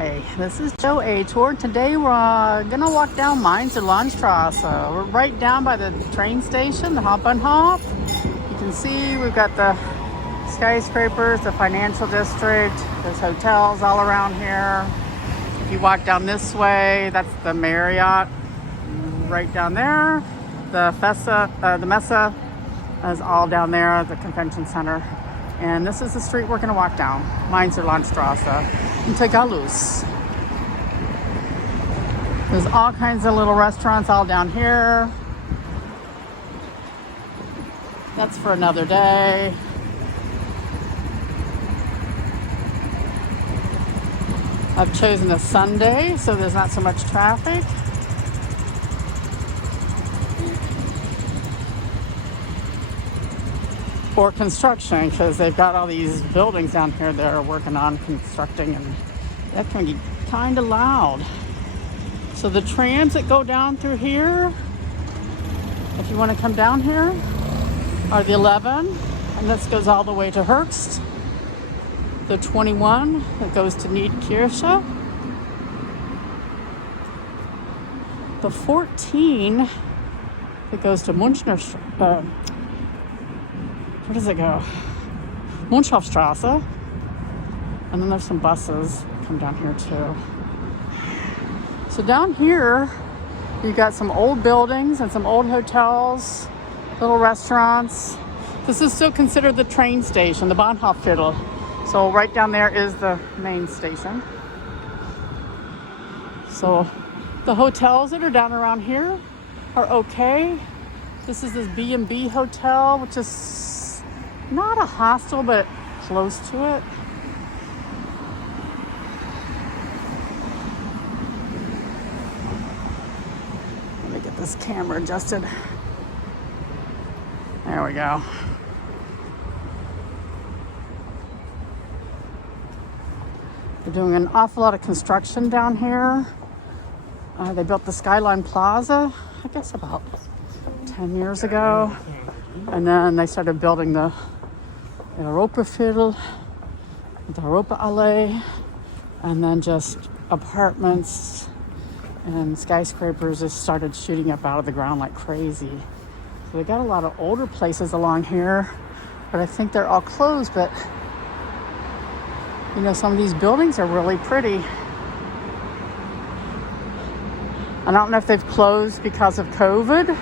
Hi, this is Joe A. Tour. Today we're gonna walk down Mainzer Landstrasse. We're right down by the train station, the Hop and Hop. You can see we've got the skyscrapers, the financial district. There's hotels all around here. If you walk down this way, that's the Marriott. Right down there, the Messe is all down there, the convention center. And this is the street we're gonna walk down, Mainzer Landstrasse. Into Gallus. There's all kinds of little restaurants all down here. That's for another day. I've chosen a Sunday, so there's not so much traffic. Or construction, because they've got all these buildings down here they're working on constructing, and that can be kind of loud. So the trams that go down through here, if you want to come down here, are the 11, and this goes all the way to Höchst. The 21 that goes to Niederkirche. The 14 that goes to Münchner. Where does it go? Bahnhofsviertel. And then there's some buses that come down here too. So down here, you got some old buildings and some old hotels, little restaurants. This is still considered the train station, the Bahnhofsviertel. So right down there is the main station. So the hotels that are down around here are okay. This is this B&B hotel, which is not a hostel, but close to it. Let me get this camera adjusted. There we go. They're doing an awful lot of construction down here. They built the Skyline Plaza, I guess about 10 years ago. And then they started building the Europaviertel, the Europa Allee, and then just apartments and skyscrapers just started shooting up out of the ground like crazy. So they got a lot of older places along here, but I think they're all closed. But you know, some of these buildings are really pretty. I don't know if they've closed because of COVID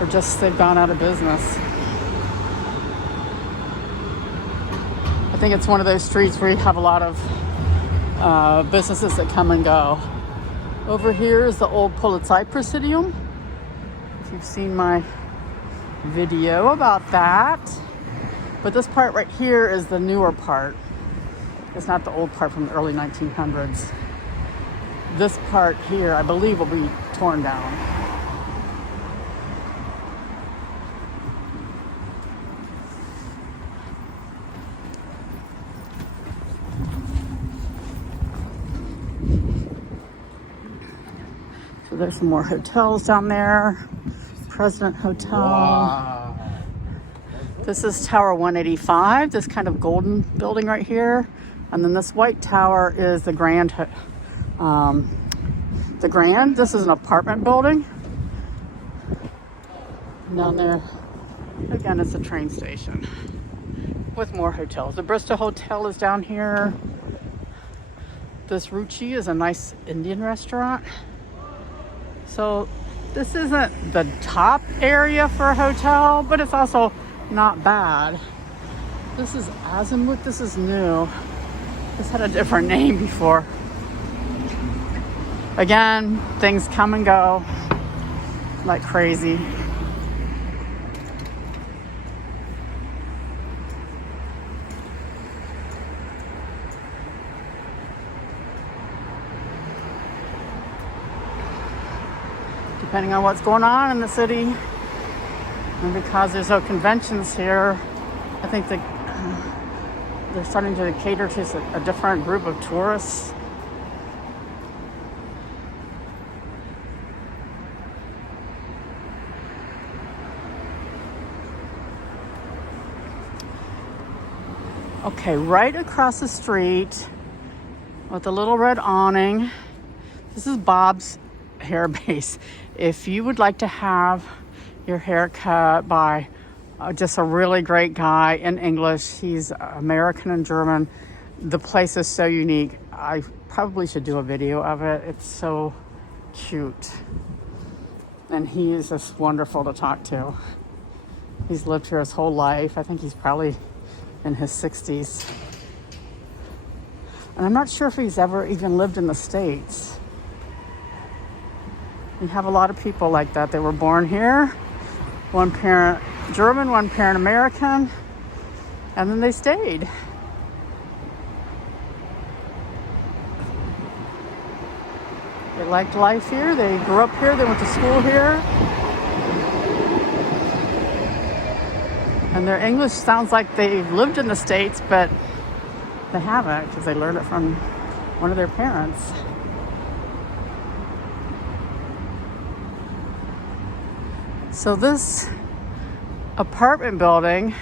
or just they've gone out of business. I think it's one of those streets where you have a lot of businesses that come and go. Over here is the old Polizeipresidium. If you've seen my video about that. But this part right here is the newer part. It's not the old part from the early 1900s. This part here, I believe, will be torn down. So there's some more hotels down there. President Hotel. Wow. This is Tower 185, this kind of golden building right here. And then this white tower is the Grand. This is an apartment building. And down there, again, it's a train station with more hotels. The Bristol Hotel is down here. This Ruchi is a nice Indian restaurant. So this isn't the top area for a hotel, but it's also not bad. This is Azimuth. This is new. This had a different name before. Again, things come and go like crazy. Depending on what's going on in the city. And because there's no conventions here, I think they're starting to cater to a different group of tourists. Okay, right across the street with a little red awning. This is Bob's hair base. If you would like to have your hair cut by just a really great guy in English, he's American and German, the place is so unique. I probably should do a video of it. It's so cute. And he is just wonderful to talk to. He's lived here his whole life. I think he's probably in his 60s. And I'm not sure if he's ever even lived in the States. We have a lot of people like that. They were born here, one parent German, one parent American, and then they stayed. They liked life here. They grew up here. They went to school here. And their English sounds like they've lived in the States, but they haven't, because they learned it from one of their parents. So this apartment building,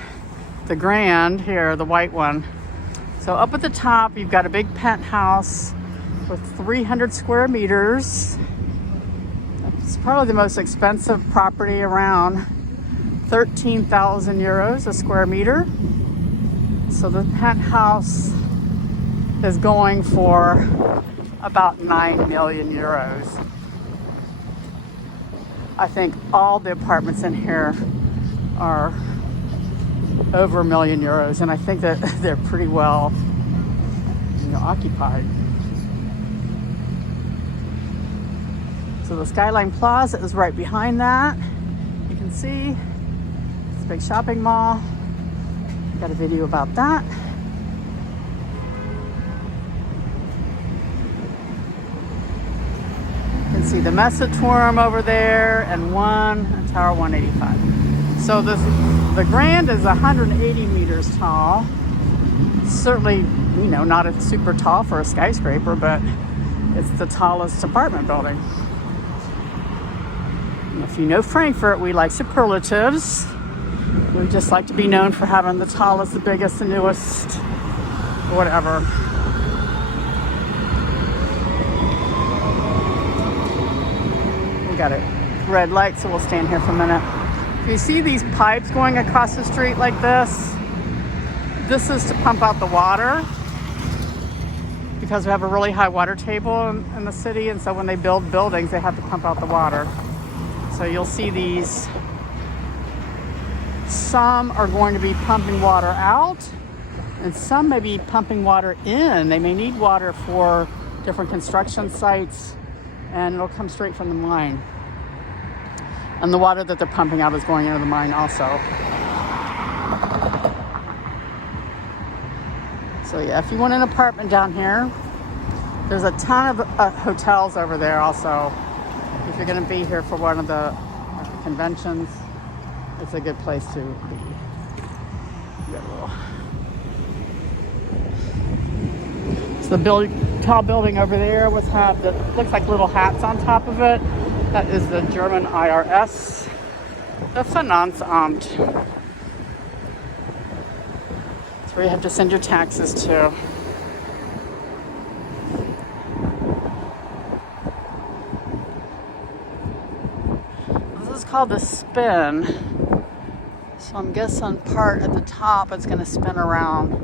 the Grand here, the white one. So up at the top, you've got a big penthouse with 300 square meters. It's probably the most expensive property around, 13,000 euros a square meter. So the penthouse is going for about 9 million euros. I think all the apartments in here are over 1 million euros, and I think that they're pretty well, occupied. So the Skyline Plaza is right behind that. You can see it's a big shopping mall. Got a video about that. You can see the Messeturm over there and Tower 185. So the Grand is 180 meters tall. Certainly, not a super tall for a skyscraper, but it's the tallest apartment building. And if you know Frankfurt, we like superlatives. We just like to be known for having the tallest, the biggest, the newest, whatever. We got a red light, so we'll stand here for a minute. If you see these pipes going across the street like this, this is to pump out the water, because we have a really high water table in the city, and so when they build buildings, they have to pump out the water. So you'll see these. Some are going to be pumping water out, and some may be pumping water in. They may need water for different construction sites, and it'll come straight from the mine. And the water that they're pumping out is going into the mine also. So yeah, if you want an apartment down here, there's a ton of hotels over there also. If you're going to be here for one of the conventions, it's a good place to be. So the tall building over there looks like little hats on top of it. That is the German IRS, the Finanzamt. That's where you have to send your taxes to. This is called the spin. So I'm guessing part at the top it's going to spin around.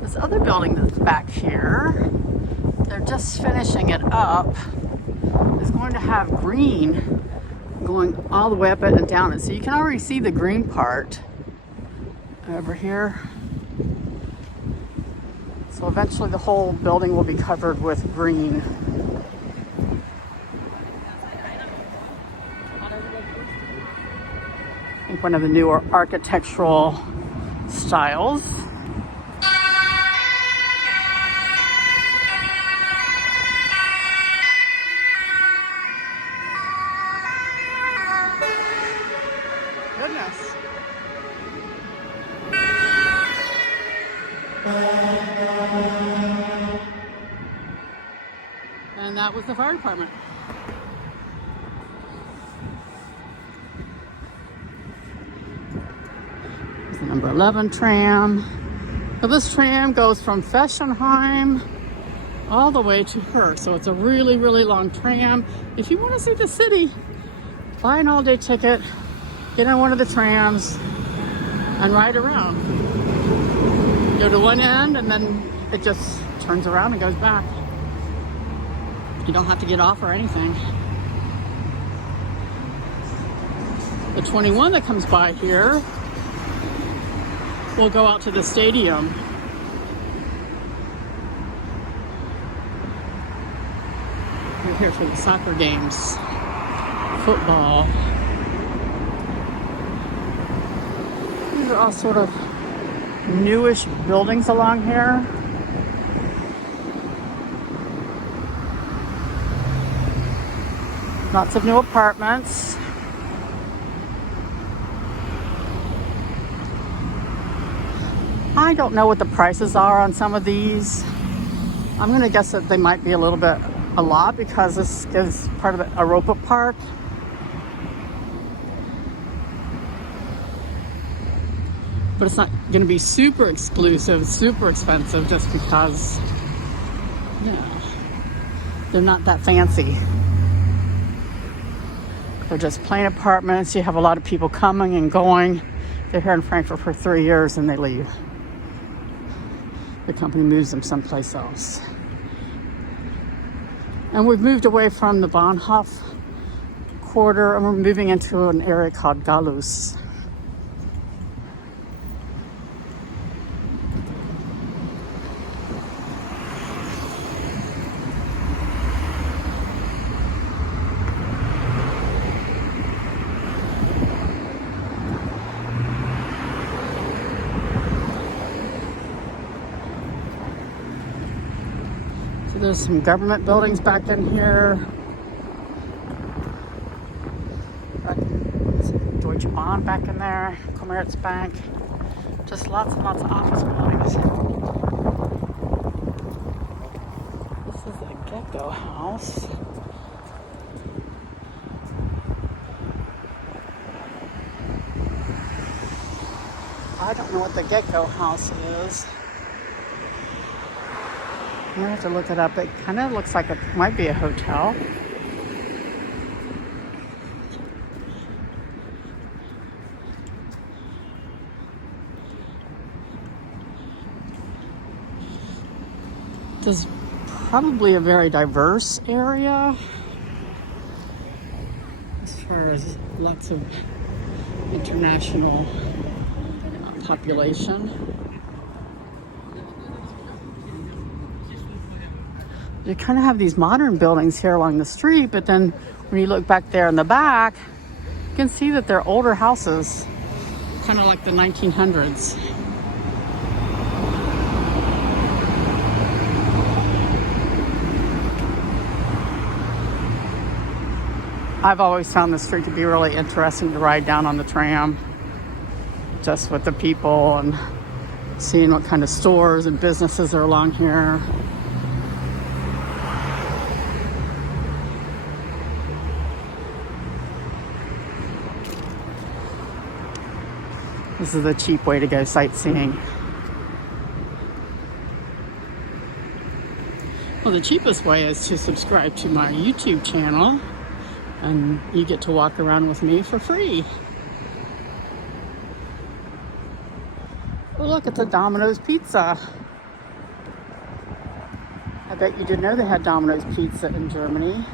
This other building that's back here, they're just finishing it up, is going to have green going all the way up it and down it. So you can already see the green part over here. So eventually the whole building will be covered with green. I think one of the newer architectural styles. Goodness. And that was the fire department. There's the number 11 tram. So this tram goes from Fessenheim all the way to Herk. So it's a really, really long tram. If you want to see the city, buy an all-day ticket, get on one of the trams, and ride around. Go to one end, and then it just turns around and goes back. You don't have to get off or anything. The 21 that comes by here will go out to the stadium. We're here for the soccer games, football. These are all sort of newish buildings along here. Lots of new apartments. I don't know what the prices are on some of these. I'm gonna guess that they might be a lot because this is part of the Europa Park. But it's not gonna be super exclusive, super expensive just because, you know, they're not that fancy. They're just plain apartments. You have a lot of people coming and going. They're here in Frankfurt for 3 years and they leave. The company moves them someplace else. And we've moved away from the Bahnhof quarter and we're moving into an area called Gallus. There's some government buildings back in here. Deutsche Bahn back in there, Commerzbank. Just lots and lots of office buildings. This is a gecko house. I don't know what the gecko house is. I'm gonna have to look it up. It kind of looks like it might be a hotel. This is probably a very diverse area as far as lots of international population. You kind of have these modern buildings here along the street, but then when you look back there in the back, you can see that they're older houses, kind of like the 1900s. I've always found this street to be really interesting to ride down on the tram, just with the people and seeing what kind of stores and businesses are along here. This is a cheap way to go sightseeing. Well, the cheapest way is to subscribe to my YouTube channel and you get to walk around with me for free. Oh, look at the Domino's Pizza. I bet you didn't know they had Domino's Pizza in Germany,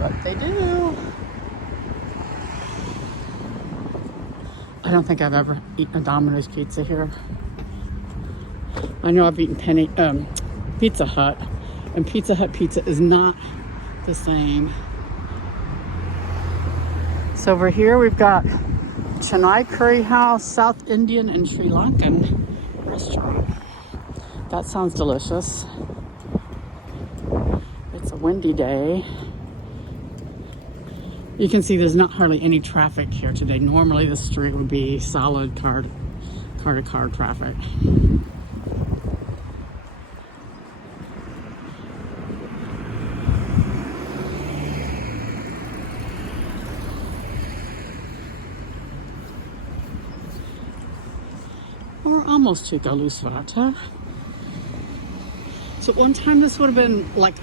but they do. I don't think I've ever eaten a Domino's pizza here. I know I've eaten Pizza Hut, and Pizza Hut pizza is not the same. So over here we've got Chennai Curry House, South Indian and Sri Lankan restaurant. That sounds delicious. It's a windy day. You can see there's not hardly any traffic here today. Normally the street would be solid car-to-car traffic. We're almost to Gallus Warte. So at one time this would have been like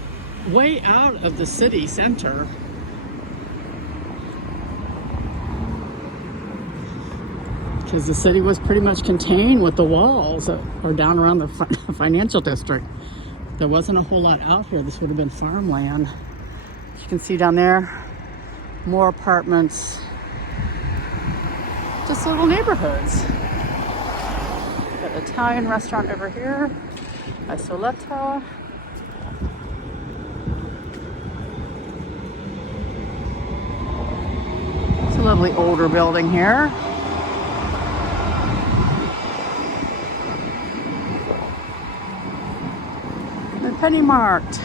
way out of the city center. Because the city was pretty much contained with the walls that are down around the financial district. There wasn't a whole lot out here. This would have been farmland. As you can see down there, more apartments. Just little neighborhoods. Got an Italian restaurant over here. Isoletta. It's a lovely older building here. And penny marked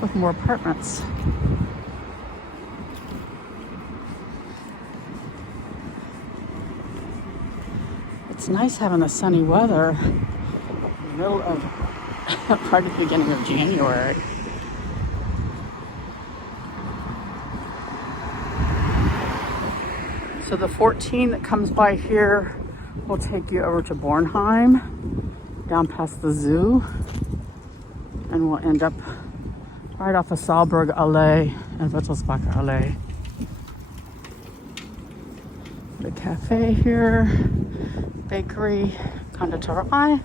with more apartments. It's nice having the sunny weather in the middle of right at the beginning of January. So the 14 that comes by here will take you over to Bornheim, down past the zoo, and we'll end up right off of Saalburg Allee and Wittelsbacher Allee. The cafe here, bakery, konditorei.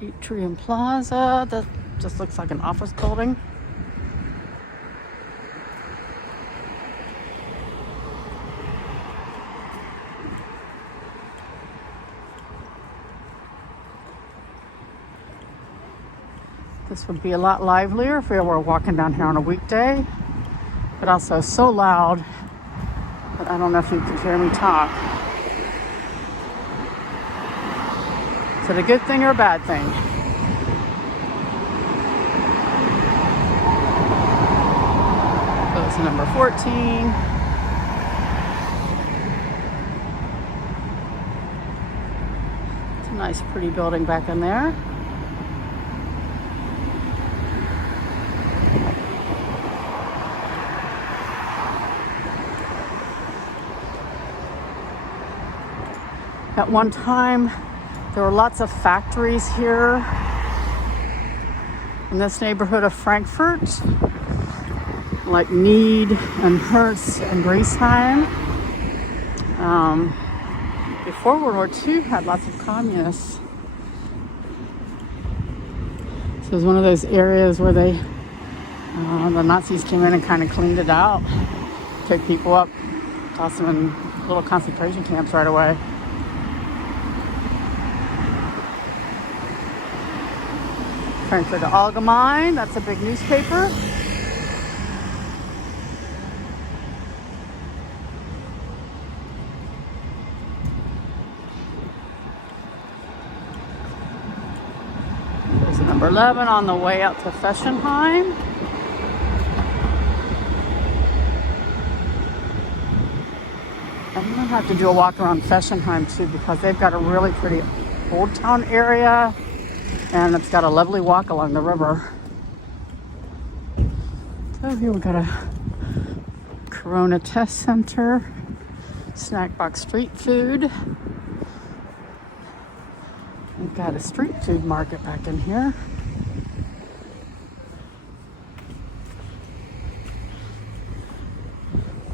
Atrium Plaza, that just looks like an office building. This would be a lot livelier if we were walking down here on a weekday, but also so loud that I don't know if you can hear me talk. Is it a good thing or a bad thing? Goes to number 14. It's a nice, pretty building back in there. At one time, there were lots of factories here in this neighborhood of Frankfurt, like Mead and Hertz and Griesheim. Before World War II, had lots of communists. So it was one of those areas where the Nazis came in and kind of cleaned it out, picked people up, tossed them in little concentration camps right away. Frankfurt Allgemein, that's a big newspaper. There's number 11 on the way out to Fessenheim. I'm gonna have to do a walk around Fessenheim too, because they've got a really pretty old town area. And it's got a lovely walk along the river. So here we've got a Corona Test Center, snack box street food. We've got a street food market back in here.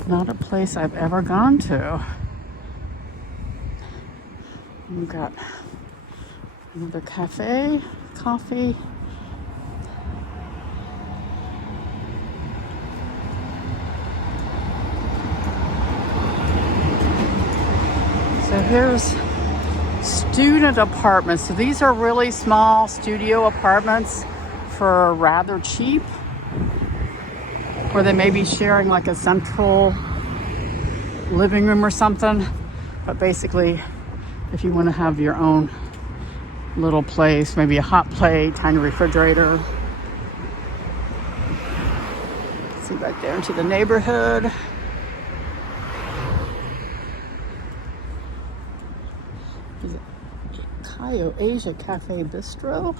Not a place I've ever gone to. We've got another cafe, coffee. So here's student apartments. So these are really small studio apartments for rather cheap, where they may be sharing like a central living room or something. But basically, if you want to have your own little place, maybe a hot plate, tiny refrigerator. See back there into the neighborhood. Is it Kayo Asia Cafe Bistro?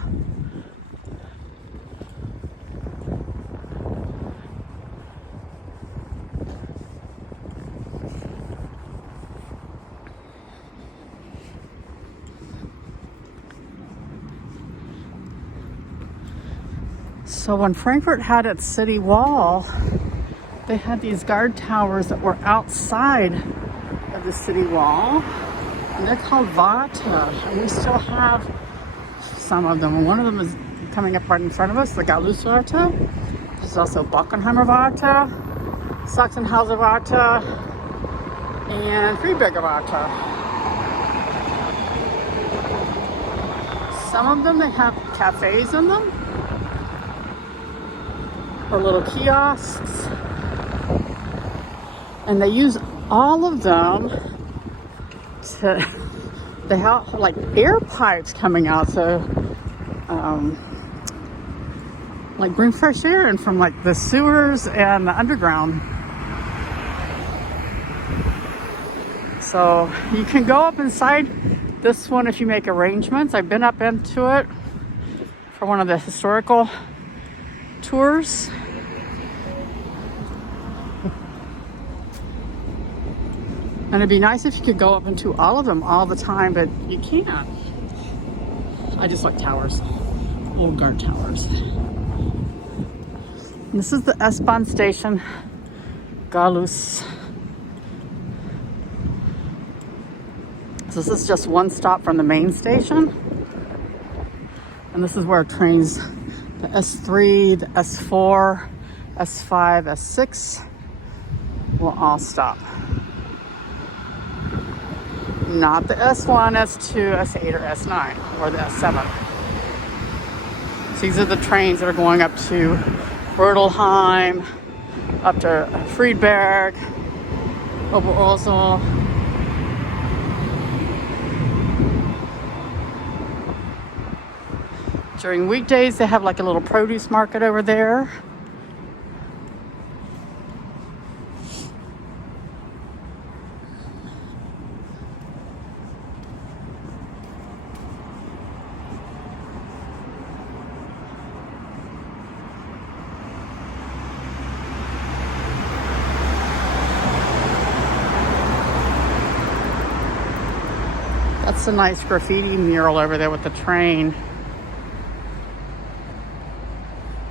So when Frankfurt had its city wall, they had these guard towers that were outside of the city wall, and they're called Warte, and we still have some of them. And one of them is coming up right in front of us, the Gallus Warte. There's also Bockenheimer Warte, Sachsenhauser Warte, and Friedberger Warte. Some of them, they have cafes in them, or little kiosks, and they use all of them to, they have like air pipes coming out, so like bring fresh air in from like the sewers and the underground. So you can go up inside this one if you make arrangements. I've been up into it for one of the historical tours. And it'd be nice if you could go up into all of them all the time, but you can't. I just like towers, old guard towers. And this is the S-Bahn Station Gallus. So this is just one stop from the main station. And this is where trains, the S3, the S4, S5, S6 will all stop. Not the S1, S2, S8, or S9, or the S7. So these are the trains that are going up to Bertelheim, up to Friedberg, Oberursel. During weekdays, they have like a little produce market over there. That's a nice graffiti mural over there with the train.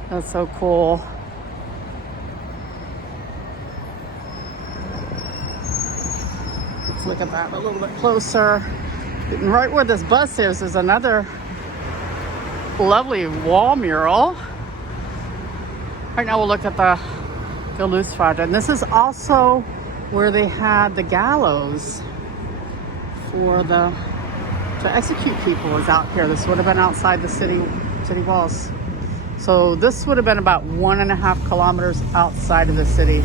That's so cool. Let's look at that a little bit closer. And right where this bus is another lovely wall mural. Right now we'll look at the Gallus Warte. And this is also where they had the gallows for to execute people is out here. This would have been outside the city walls. So this would have been about 1.5 kilometers outside of the city.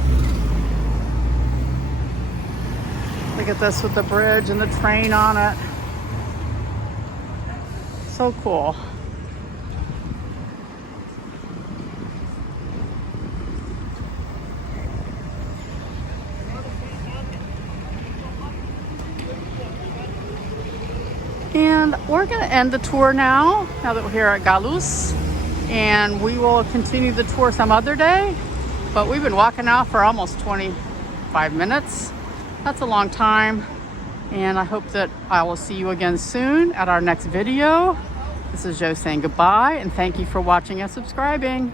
Look at this with the bridge and the train on it. So cool. And we're going to end the tour now that we're here at Gallus. And we will continue the tour some other day. But we've been walking now for almost 25 minutes. That's a long time. And I hope that I will see you again soon at our next video. This is Jo saying goodbye, and thank you for watching and subscribing.